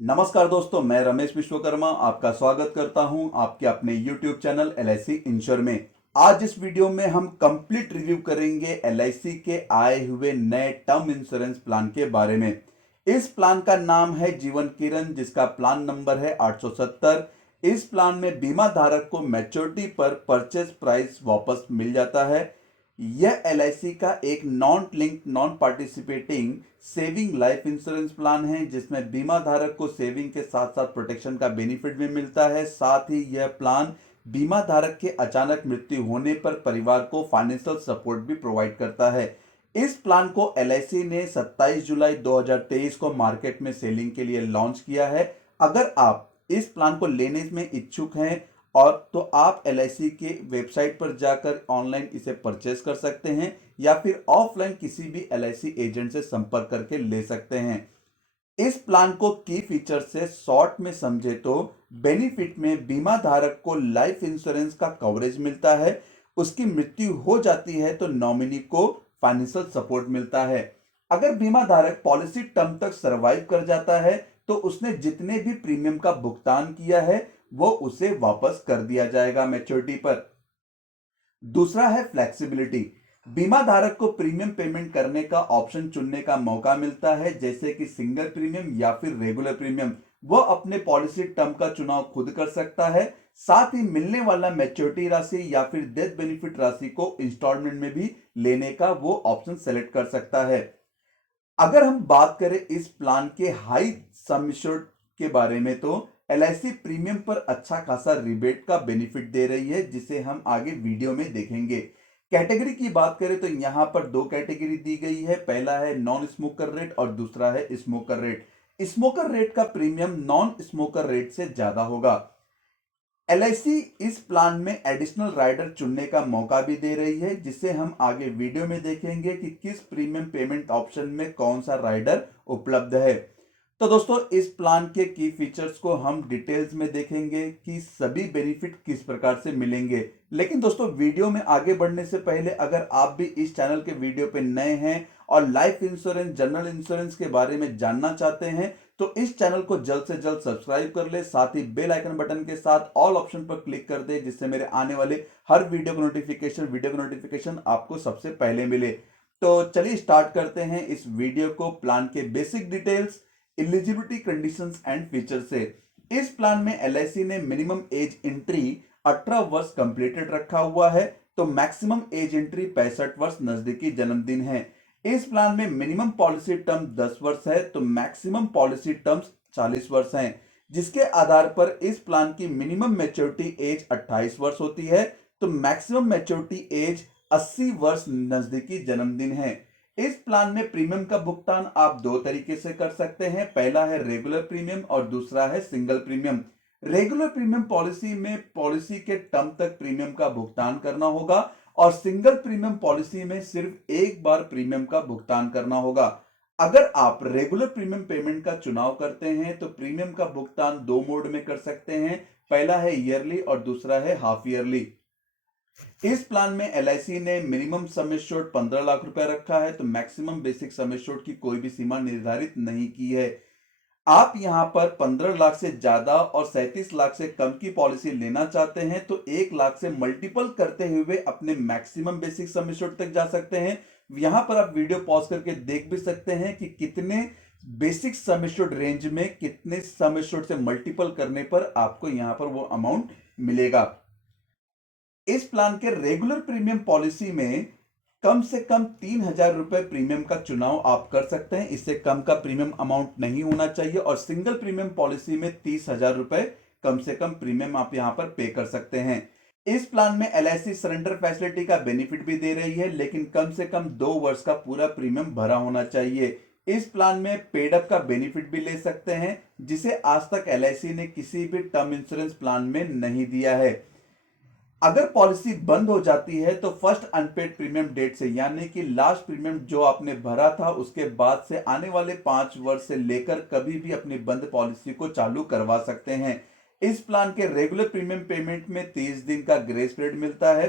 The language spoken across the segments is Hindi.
नमस्कार दोस्तों, मैं रमेश विश्वकर्मा आपका स्वागत करता हूं आपके अपने YouTube चैनल LIC इंश्योर में। आज इस वीडियो में हम कंप्लीट रिव्यू करेंगे LIC के आए हुए नए टर्म इंश्योरेंस प्लान के बारे में। इस प्लान का नाम है जीवन किरण, जिसका प्लान नंबर है 870। इस प्लान में बीमा धारक को मैच्योरिटी पर परचेज प्राइस वापस मिल जाता है। यह LIC का एक non linked non participating saving life insurance plan है, जिसमें बीमा धारक को सेविंग के साथ साथ प्रोटेक्शन का बेनिफिट भी मिलता है। साथ ही यह प्लान बीमा धारक के अचानक मृत्यु होने पर परिवार को फाइनेंशियल सपोर्ट भी प्रोवाइड करता है। इस प्लान को LIC ने 27 जुलाई 2023 को मार्केट में सेलिंग के लिए लॉन्च किया है। अगर आप इस प्लान को लेने में इच्छुक हैं और तो आप LIC के वेबसाइट पर जाकर ऑनलाइन इसे परचेस कर सकते हैं या फिर ऑफलाइन किसी भी LIC एजेंट से संपर्क करके ले सकते हैं। इस प्लान को की फीचर से शॉर्ट में समझे तो बेनिफिट में बीमा धारक को लाइफ इंश्योरेंस का कवरेज मिलता है, उसकी मृत्यु हो जाती है तो नॉमिनी को फाइनेंशियल सपोर्ट मिलता है। अगर बीमा धारक पॉलिसी टर्म तक सरवाइव कर जाता है तो उसने जितने भी प्रीमियम का भुगतान किया है वो उसे वापस कर दिया जाएगा मैच्योरिटी पर। दूसरा है फ्लेक्सिबिलिटी। बीमा धारक को प्रीमियम पेमेंट करने का ऑप्शन चुनने का मौका मिलता है, जैसे कि सिंगल प्रीमियम या फिर रेगुलर प्रीमियम। वह अपने पॉलिसी टर्म का चुनाव खुद कर सकता है। साथ ही मिलने वाला मैच्योरिटी राशि या फिर डेथ बेनिफिट राशि को इंस्टॉलमेंट में भी लेने का वो ऑप्शन सेलेक्ट कर सकता है। अगर हम बात करें इस प्लान के हाई सम एश्योर्ड के बारे में तो LIC प्रीमियम पर अच्छा खासा रिबेट का बेनिफिट दे रही है, जिसे हम आगे वीडियो में देखेंगे। कैटेगरी की बात करें तो यहां पर दो कैटेगरी दी गई है। पहला है नॉन स्मोकर रेट और दूसरा है स्मोकर रेट। स्मोकर रेट का प्रीमियम नॉन स्मोकर रेट से ज्यादा होगा। LIC इस प्लान में एडिशनल राइडर चुनने का मौका भी दे रही है, जिसे हम आगे वीडियो में देखेंगे कि किस प्रीमियम पेमेंट ऑप्शन में कौन सा राइडर उपलब्ध है। तो दोस्तों, इस प्लान के की फीचर्स को हम डिटेल्स में देखेंगे कि सभी बेनिफिट किस प्रकार से मिलेंगे। लेकिन दोस्तों, वीडियो में आगे बढ़ने से पहले अगर आप भी इस चैनल के वीडियो पे नए हैं और लाइफ इंश्योरेंस, जनरल इंश्योरेंस के बारे में जानना चाहते हैं तो इस चैनल को जल्द से जल्द सब्सक्राइब कर ले। साथ ही बेल आइकन बटन के साथ ऑल ऑप्शन पर क्लिक कर दे, जिससे मेरे आने वाले हर वीडियो का नोटिफिकेशन आपको सबसे पहले मिले। तो चलिए स्टार्ट करते हैं इस वीडियो को प्लान के basic details, eligibility conditions and feature से। इस प्लान में LIC ने मिनिमम एज एंट्री 18 वर्ष कंप्लीटेड रखा हुआ है, तो मैक्सिमम एज एंट्री 65 वर्ष नजदीकी जन्मदिन है। इस प्लान में मिनिमम पॉलिसी टर्म 10 वर्ष है, तो मैक्सिमम पॉलिसी टर्म्स 40 वर्ष हैं, जिसके आधार पर इस प्लान की मिनिमम मैच्योरिटी एज 28 वर्ष होती है, तो मैक्सिमम मैच्योरिटी एज 80 वर्ष नजदीकी जन्मदिन है। इस प्लान में प्रीमियम का भुगतान आप दो तरीके से कर सकते हैं। पहला है रेगुलर प्रीमियम और दूसरा है single premium. Regular premium policy में पॉलिसी के टर्म तक प्रीमियम का भुगतान करना होगा और सिंगल प्रीमियम पॉलिसी में सिर्फ एक बार प्रीमियम का भुगतान करना होगा। अगर आप रेगुलर प्रीमियम पेमेंट का चुनाव करते हैं तो प्रीमियम का भुगतान दो मोड में कर सकते हैं। पहला है ईयरली और दूसरा है हाफ ईयरली। इस प्लान में LIC ने मिनिमम सम एश्योर्ड 15 लाख रुपए रखा है, तो मैक्सिमम बेसिक सम एश्योर्ड की कोई भी सीमा निर्धारित नहीं की है। आप यहां पर 15 लाख से ज्यादा और 37 लाख से कम की पॉलिसी लेना चाहते हैं तो 1 लाख से मल्टीपल करते हुए अपने मैक्सिमम बेसिक सम एश्योर्ड तक जा सकते हैं। यहां पर आप वीडियो पॉज करके देख भी सकते हैं कि कितने बेसिक सम एश्योर्ड रेंज में कितने सम एश्योर्ड से मल्टीपल करने पर आपको यहां पर वो अमाउंट मिलेगा। इस प्लान के रेगुलर प्रीमियम पॉलिसी में कम से कम 3,000 रुपए प्रीमियम का चुनाव आप कर सकते हैं, इससे कम का प्रीमियम अमाउंट नहीं होना चाहिए। और सिंगल प्रीमियम पॉलिसी में 30,000 रुपए कम से कम प्रीमियम आप यहां पर पे कर सकते हैं। इस प्लान में LIC सरेंडर फैसिलिटी का बेनिफिट भी दे रही है, लेकिन कम से कम 2 वर्ष का पूरा प्रीमियम भरा होना चाहिए। इस प्लान में पेड अप का बेनिफिट भी ले सकते हैं, जिसे आज तक LIC ने किसी भी टर्म इंश्योरेंस प्लान में नहीं दिया है। अगर पॉलिसी बंद हो जाती है तो फर्स्ट अनपेड प्रीमियम डेट से, यानी कि लास्ट प्रीमियम जो आपने भरा था उसके बाद से आने वाले 5 वर्ष से लेकर कभी भी अपनी बंद पॉलिसी को चालू करवा सकते हैं। इस प्लान के रेगुलर प्रीमियम पेमेंट में 30 दिन का ग्रेस पीरियड मिलता है।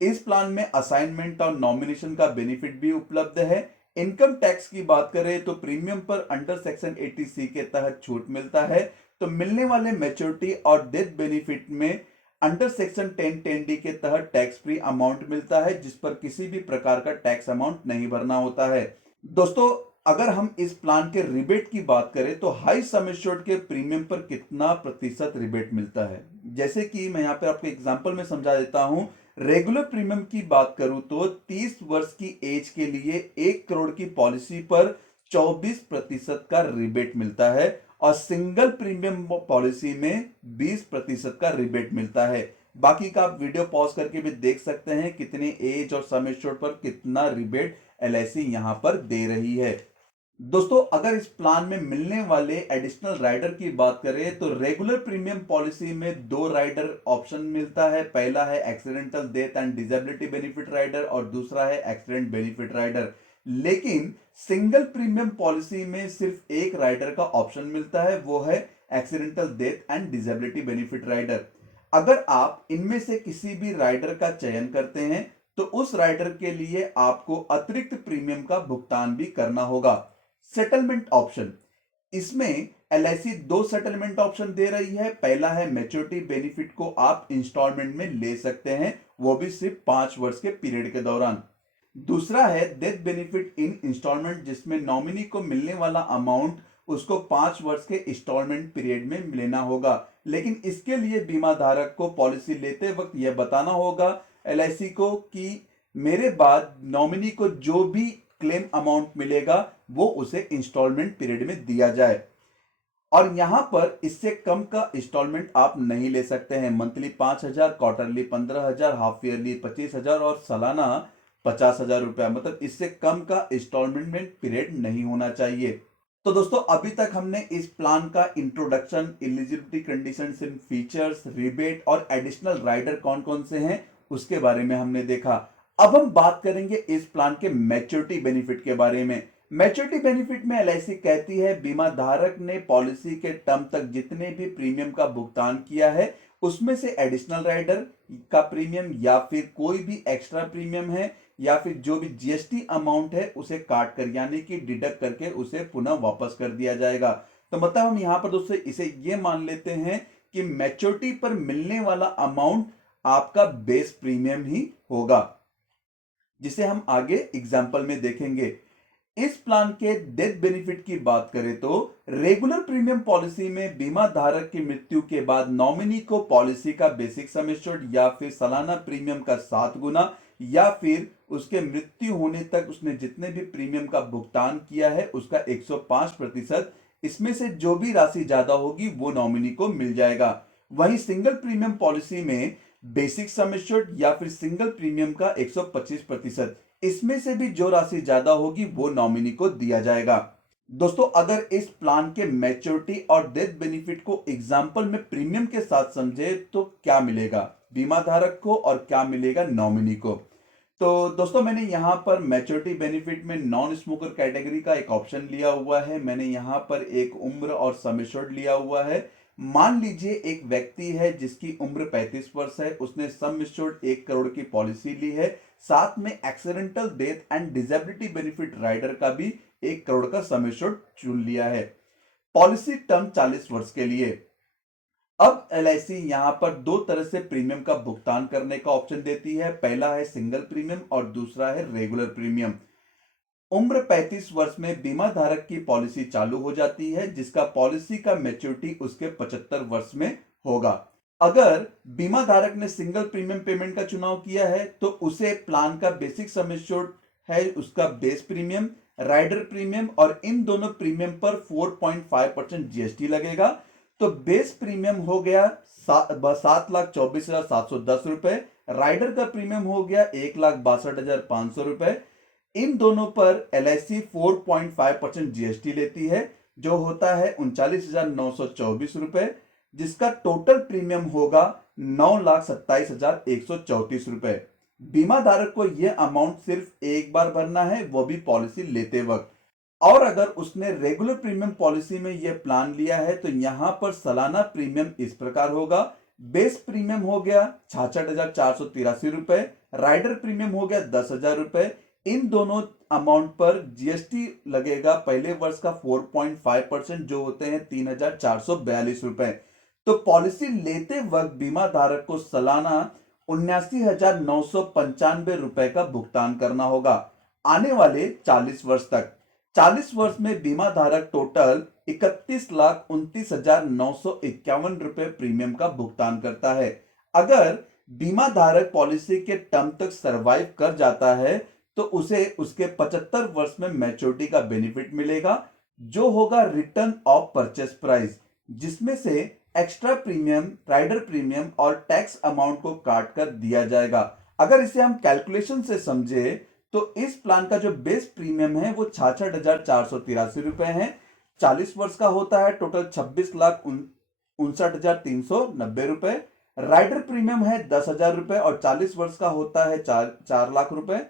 इस प्लान में असाइनमेंट और नॉमिनेशन का बेनिफिट भी उपलब्ध है। इनकम टैक्स की बात करें तो प्रीमियम पर अंडर सेक्शन 80C के तहत छूट मिलता है। तो मिलने वाले मैच्योरिटी और डेथ बेनिफिट में अंडर सेक्शन 1010D के तहत टैक्स फ्री अमाउंट मिलता है, जिस पर किसी भी प्रकार का टैक्स अमाउंट नहीं भरना होता है। दोस्तों, अगर हम इस प्लान के रिबेट की बात करें तो हाई सम एश्योर्ड के प्रीमियम पर कितना प्रतिशत रिबेट मिलता है, जैसे कि मैं यहाँ पे आपको एग्जांपल में समझा देता हूं। रेगुलर प्रीमियम की बात करूं तो 30 वर्ष की एज के लिए 1 करोड़ की पॉलिसी पर 24% का रिबेट मिलता है और सिंगल प्रीमियम पॉलिसी में 20% का रिबेट मिलता है। बाकी का आप वीडियो पॉज करके भी देख सकते हैं कितने एज और सम एश्योर्ड पर कितना रिबेट एलआईसी यहां पर दे रही है। दोस्तों, अगर इस प्लान में मिलने वाले एडिशनल राइडर की बात करें तो रेगुलर प्रीमियम पॉलिसी में 2 राइडर ऑप्शन मिलता है। पहला है accidental death and disability benefit rider और दूसरा है एक्सीडेंट बेनिफिट राइडर। लेकिन सिंगल प्रीमियम पॉलिसी में सिर्फ एक राइडर का ऑप्शन मिलता है, वो है accidental death and disability benefit rider. अगर आप इनमें से किसी भी राइडर का चयन करते हैं तो उस राइडर के लिए आपको अतिरिक्त प्रीमियम का भुगतान भी करना होगा। सेटलमेंट ऑप्शन, इसमें एलआईसी 2 सेटलमेंट ऑप्शन दे रही है। पहला है मैच्योरिटी बेनिफिट को आप इंस्टॉलमेंट में ले सकते हैं, वो भी सिर्फ 5 वर्ष के पीरियड के दौरान। दूसरा है डेथ बेनिफिट इन इंस्टॉलमेंट, जिसमें नॉमिनी को मिलने वाला अमाउंट उसको 5 वर्ष के इंस्टॉलमेंट पीरियड में लेना होगा। लेकिन इसके लिए बीमा धारक को पॉलिसी लेते वक्त यह बताना होगा एलआईसी को कि मेरे बाद नॉमिनी को जो भी क्लेम अमाउंट मिलेगा वो उसे इंस्टॉलमेंट पीरियड में दिया जाए। और यहां पर इससे कम का इंस्टॉलमेंट आप नहीं ले सकते हैं। मंथली 5,000, क्वार्टरली 15,000, हाफ ईयरली 25,000 और सालाना 50,000 रुपया, मतलब इससे कम का इंस्टॉलमेंट पीरियड नहीं होना चाहिए। तो दोस्तों, अभी तक हमने इस प्लान का introduction, eligibility conditions and features, rebate और एडिशनल राइडर कौन कौन से हैं उसके बारे में हमने देखा। अब हम बात करेंगे इस प्लान के मैच्योरिटी बेनिफिट के बारे में। मैच्योरिटी बेनिफिट में एलआईसी कहती है बीमा धारक ने पॉलिसी के टर्म तक जितने भी प्रीमियम का भुगतान किया है उसमें से एडिशनल राइडर का प्रीमियम या फिर कोई भी एक्स्ट्रा प्रीमियम है या फिर जो भी जीएसटी अमाउंट है उसे काट कर यानी कि डिडक्ट करके उसे पुनः वापस कर दिया जाएगा। तो मतलब हम यहां पर दोस्तों इसे ये मान लेते हैं कि मैच्योरिटी पर मिलने वाला अमाउंट आपका बेस प्रीमियम ही होगा, जिसे हम आगे एग्जांपल में देखेंगे। इस प्लान के डेथ बेनिफिट की बात करें तो रेगुलर प्रीमियम पॉलिसी में बीमा धारक की मृत्यु के बाद नॉमिनी को पॉलिसी का बेसिक सम एश्योर्ड या फिर सालाना प्रीमियम का 7 गुना या फिर उसके मृत्यु होने तक उसने जितने भी प्रीमियम का भुगतान किया है उसका 105%, इसमें से जो भी राशि ज्यादा होगी वो नॉमिनी को मिल जाएगा। वहीं सिंगल प्रीमियम पॉलिसी में बेसिक सम एश्योर्ड या फिर सिंगल प्रीमियम का 125%, इसमें से भी जो राशि ज्यादा होगी वो नॉमिनी को दिया जाएगा। दोस्तों, अगर इस प्लान के मैच्योरिटी और डेथ बेनिफिट को एग्जांपल में प्रीमियम के साथ समझे तो क्या मिलेगा बीमा धारक को और क्या मिलेगा नॉमिनी को। तो दोस्तों, मैंने यहां पर मैच्योरिटी बेनिफिट में नॉन स्मोकर कैटेगरी का एक ऑप्शन लिया हुआ है। मैंने यहां पर एक उम्र और सम एश्योर्ड लिया हुआ है। मान लीजिए एक व्यक्ति है जिसकी उम्र 35 वर्ष है, उसने सम एश्योर्ड 1 करोड़ की पॉलिसी ली है, साथ में accidental death and disability benefit rider का भी 1 करोड़ का सम एश्योर्ड चुन लिया है। पॉलिसी टर्म 40 वर्ष के लिए। अब एलआईसी यहां पर 2 तरह से प्रीमियम का भुगतान करने का ऑप्शन देती है। पहला है सिंगल प्रीमियम और दूसरा है रेगुलर प्रीमियम। उम्र 35 वर्ष में बीमा धारक की पॉलिसी चालू हो जाती है, जिसका पॉलिसी का मैच्योरिटी उसके 75 वर्ष में होगा। अगर बीमा धारक ने सिंगल प्रीमियम पेमेंट का चुनाव किया है तो उसे प्लान का बेसिक सम एश्योर्ड है उसका बेस प्रीमियम, राइडर प्रीमियम और इन दोनों प्रीमियम पर 4.5% जीएसटी लगेगा। तो बेस प्रीमियम हो गया 7,24,710 रुपए, राइडर का प्रीमियम हो गया 1,62,500 रुपए। इन दोनों पर एलआईसी 4.5% जीएसटी लेती है, जो होता है 39,924 रुपए, जिसका टोटल प्रीमियम होगा 9,27,134 रुपए। बीमा धारक को यह अमाउंट सिर्फ एक बार भरना है, वो भी पॉलिसी लेते वक्त। और अगर उसने रेगुलर प्रीमियम पॉलिसी में यह प्लान लिया है तो यहां पर सालाना प्रीमियम इस प्रकार होगा। बेस प्रीमियम हो गया 66,483 रुपए, राइडर प्रीमियम हो गया 10,000 रुपए, इन दोनों अमाउंट पर जीएसटी लगेगा पहले वर्ष का 4.5% जो होते हैं 3,442 रुपए। तो पॉलिसी लेते वक्त बीमा धारक को सालाना 79,995 रुपए का भुगतान करना होगा आने वाले 40 वर्ष तक। 40 वर्ष में बीमा धारक टोटल 31,29,951 रुपए प्रीमियम का भुगतान करता है। अगर बीमा धारक पॉलिसी के टर्म तक सरवाइव कर जाता है तो उसे उसके 75 वर्ष में मैच्योरिटी का बेनिफिट मिलेगा जो होगा रिटर्न ऑफ परचेस प्राइस, जिसमें से एक्स्ट्रा प्रीमियम, राइडर प्रीमियम और टैक्स अमाउंट को काट कर दिया जाएगा। अगर इसे हम कैलकुलेशन से समझे तो इस प्लान का जो बेस प्रीमियम है वो 66,483 रुपए है। 40 वर्ष का होता है टोटल 26,59,390 रुपए। राइडर प्रीमियम है 10,000 रुपए और 40 वर्ष का होता है 4 लाख रुपए।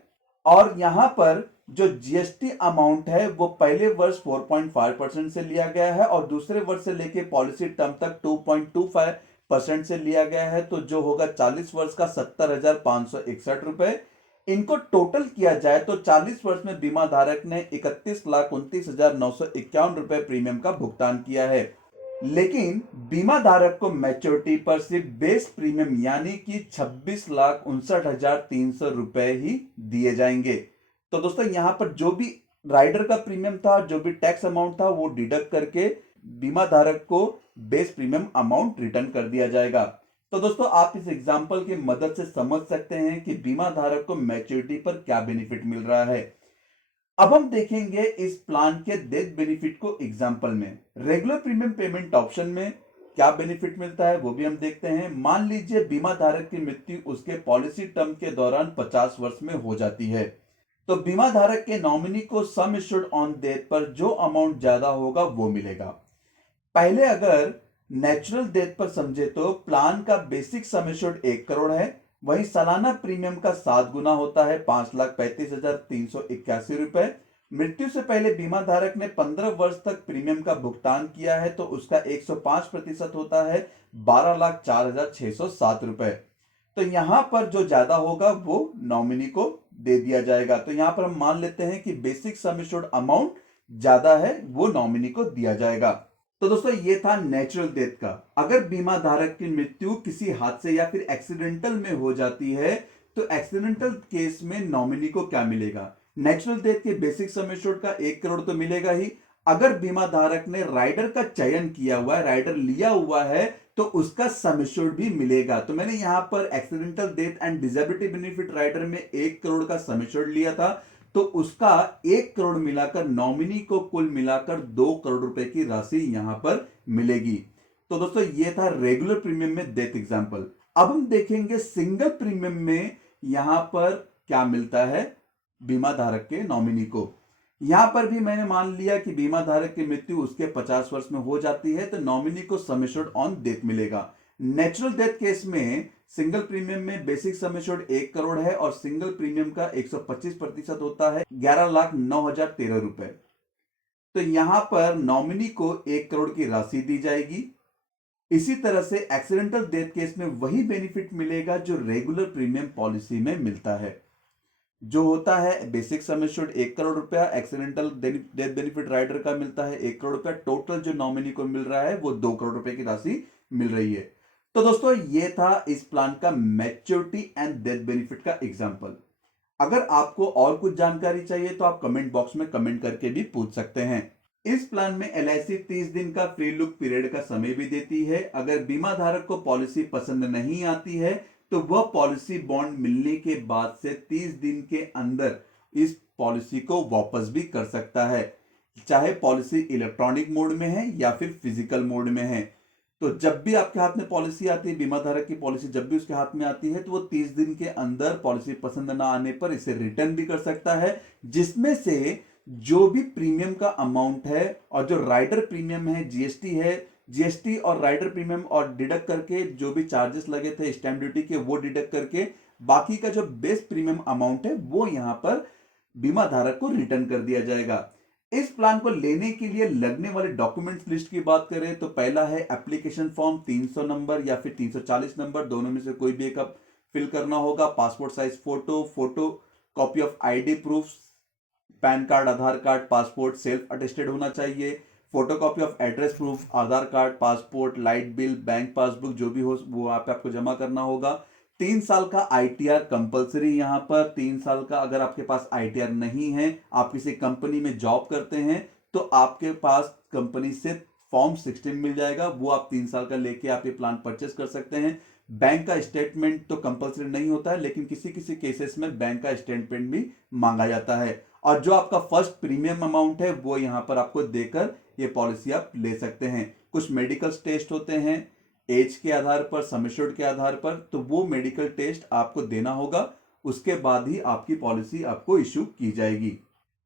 और यहां पर जो जीएसटी अमाउंट है वो पहले वर्ष 4.5% से लिया गया है और दूसरे वर्ष से लेके पॉलिसी टर्म तक 2.25% से लिया गया है, तो जो होगा 40 वर्ष का 70,561 रुपए। इनको टोटल किया जाए तो 40 वर्ष में बीमा धारक ने 31,29,951 रुपए प्रीमियम का भुगतान किया है। लेकिन बीमा धारक को मैच्योरिटी पर सिर्फ बेस प्रीमियम यानी कि 26,59,300 रुपए ही दिए जाएंगे। तो दोस्तों यहां पर जो भी राइडर का प्रीमियम था, जो भी टैक्स अमाउंट था, वो डिडक्ट करके बीमा धारक को बेस प्रीमियम अमाउंट रिटर्न कर दिया जाएगा। तो दोस्तों आप इस एग्जांपल की मदद से समझ सकते हैं कि बीमा धारक को मैच्योरिटी पर क्या बेनिफिट मिल रहा है। अब हम देखेंगे इस प्लान के डेथ बेनिफिट को एग्जांपल में। रेगुलर प्रीमियम पेमेंट ऑप्शन में क्या बेनिफिट मिलता है वो भी हम देखते हैं। मान लीजिए बीमा धारक की मृत्यु उसके पॉलिसी टर्म के दौरान 50 वर्ष में हो जाती है, तो बीमा धारक के नॉमिनी को सम एश्योर्ड ऑन डेथ पर जो अमाउंट ज्यादा होगा वो मिलेगा। पहले अगर नेचुरल डेथ पर समझे तो प्लान का बेसिक सम एश्योर्ड 1 करोड़ है, वहीं सालाना प्रीमियम का 7 गुना होता है 5,35,381 रुपए। मृत्यु से पहले बीमा धारक ने 15 वर्ष तक प्रीमियम का भुगतान किया है तो उसका 105% होता है 12,04,607 रुपए। तो यहां पर जो ज्यादा होगा वो नॉमिनी को दे दिया जाएगा। तो यहां पर हम मान लेते हैं कि बेसिक सम एश्योर्ड अमाउंट ज्यादा है, वो नॉमिनी को दिया जाएगा। तो दोस्तों ये था नेचुरल डेथ का। अगर बीमा धारक की मृत्यु किसी हादसे या फिर एक्सीडेंटल में हो जाती है तो एक्सीडेंटल केस में नॉमिनी को क्या मिलेगा। नेचुरल डेथ के बेसिक सम एश्योर्ड का 1 करोड़ तो मिलेगा ही। अगर बीमा धारक ने राइडर का चयन किया हुआ है, राइडर लिया हुआ है, तो उसका सम एश्योर्ड भी मिलेगा। तो मैंने यहां पर accidental death and disability benefit rider में 1 करोड़ का सम एश्योर्ड लिया था, तो उसका 1 करोड़ मिलाकर नॉमिनी को कुल मिलाकर 2 करोड़ रुपए की राशि यहां पर मिलेगी। तो दोस्तों ये था रेगुलर प्रीमियम में डेथ एग्जांपल। अब हम देखेंगे सिंगल प्रीमियम में यहां पर क्या मिलता है बीमा धारक के नॉमिनी को। यहां पर भी मैंने मान लिया कि बीमा धारक की मृत्यु उसके 50 वर्ष में हो जाती है तो नॉमिनी को सम एश्योर्ड ऑन डेथ मिलेगा। नेचुरल डेथ केस में सिंगल प्रीमियम में बेसिक सम एश्योर्ड 1 करोड़ है और सिंगल प्रीमियम का 125% होता है 11,09,013 रुपए। तो यहां पर नॉमिनी को 1 करोड़ की राशि दी जाएगी। इसी तरह से एक्सीडेंटल डेथ केस में वही बेनिफिट मिलेगा जो रेगुलर प्रीमियम पॉलिसी में मिलता है, जो होता है बेसिक सम एश्योर्ड 1 करोड़ रुपया, एक्सीडेंटल डेथ बेनिफिट राइडर का मिलता है 1 करोड़ रुपया, टोटल जो नॉमिनी को मिल रहा है वो 2 करोड़ रुपए की राशि मिल रही है। तो दोस्तों ये था इस प्लान का मैच्योरिटी एंड डेथ बेनिफिट का एग्जांपल। अगर आपको और कुछ जानकारी चाहिए तो आप कमेंट बॉक्स में कमेंट करके भी पूछ सकते हैं। इस प्लान में एलआईसी 30 दिन का फ्री लुक पीरियड का समय भी देती है। अगर बीमा धारक को पॉलिसी पसंद नहीं आती है तो वह पॉलिसी बॉन्ड मिलने के बाद से 30 दिन के अंदर इस पॉलिसी को वापस भी कर सकता है, चाहे पॉलिसी इलेक्ट्रॉनिक मोड में है या फिर फिजिकल मोड में है। तो जब भी आपके हाथ में पॉलिसी आती है, बीमा धारक की पॉलिसी जब भी उसके हाथ में आती है, तो वो 30 दिन के अंदर पॉलिसी पसंद ना आने पर इसे रिटर्न भी कर सकता है, जिसमें से जो भी प्रीमियम का अमाउंट है और जो राइडर प्रीमियम है, जीएसटी और राइडर प्रीमियम और डिडक्ट करके जो भी चार्जेस लगे थे स्टैंप ड्यूटी के, वो डिडक्ट करके बाकी का जो बेस प्रीमियम अमाउंट है वो यहां पर बीमा धारक को रिटर्न कर दिया जाएगा। इस प्लान को लेने के लिए लगने वाले डॉक्यूमेंट्स लिस्ट की बात करें तो पहला है एप्लीकेशन फॉर्म 300 नंबर या फिर 340 नंबर, दोनों में से कोई भी एक फिल करना होगा। Passport size photo copy of ID proof, pan card, Aadhaar card, passport self attested होना चाहिए, photocopy of address proof, Aadhaar card, passport, light bill, bank passbook जो भी हो वो वहां पे आपको जमा करना होगा। 3 साल का आईटीआर कंपलसरी यहां पर। 3 साल का अगर आपके पास आईटीआर नहीं है, आप किसी कंपनी में जॉब करते हैं, तो आपके पास कंपनी से फॉर्म 16 मिल जाएगा, वो आप 3 साल का लेके आप ये प्लान परचेस कर सकते हैं। बैंक का स्टेटमेंट तो कंपलसरी नहीं होता है, लेकिन किसी किसी केसेस में बैंक का स्टेटमेंट भी मांगा जाता है। और जो आपका फर्स्ट प्रीमियम अमाउंट है वो यहां पर आपको देकर ये पॉलिसी आप ले सकते हैं। कुछ मेडिकल टेस्ट होते हैं एज के आधार पर, सम एश्योर्ड के आधार पर, तो वो मेडिकल टेस्ट आपको देना होगा, उसके बाद ही आपकी पॉलिसी आपको इश्यू की जाएगी।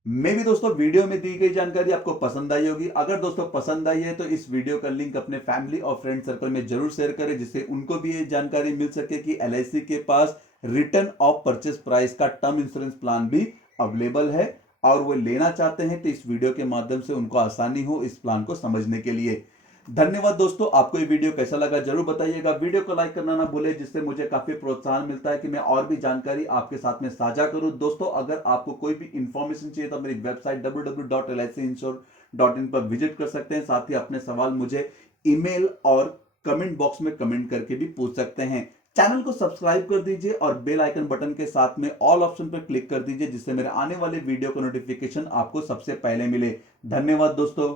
मे भी दोस्तों वीडियो में दी गई जानकारी आपको पसंद आई होगी। अगर दोस्तों पसंद आई है तो इस वीडियो का लिंक अपने फैमिली और फ्रेंड सर्कल में जरूर शेयर करें, जिससे उनको भी ये जानकारी मिल सके कि एलआईसी के पास रिटर्न ऑफ परचेस प्राइस का टर्म इंश्योरेंस प्लान भी अवेलेबल है और वो लेना चाहते हैं, तो इस वीडियो के माध्यम से उनको आसानी हो इस प्लान को समझने के लिए। धन्यवाद दोस्तों, आपको ये वीडियो कैसा लगा जरूर बताइएगा। वीडियो को लाइक करना ना भूले, जिससे मुझे काफी प्रोत्साहन मिलता है कि मैं और भी जानकारी आपके साथ में साझा करूं। दोस्तों अगर आपको कोई भी इंफॉर्मेशन चाहिए तो मेरी वेबसाइट www.licinsurance.in पर विजिट कर सकते हैं। साथ ही अपने सवाल मुझे ईमेल और कमेंट बॉक्स में कमेंट करके भी पूछ सकते हैं। चैनल को सब्सक्राइब कर दीजिए और बेल आइकन बटन के साथ में ऑल ऑप्शन पर क्लिक कर दीजिए, जिससे मेरे आने वाले वीडियो का नोटिफिकेशन आपको सबसे पहले मिले। धन्यवाद दोस्तों।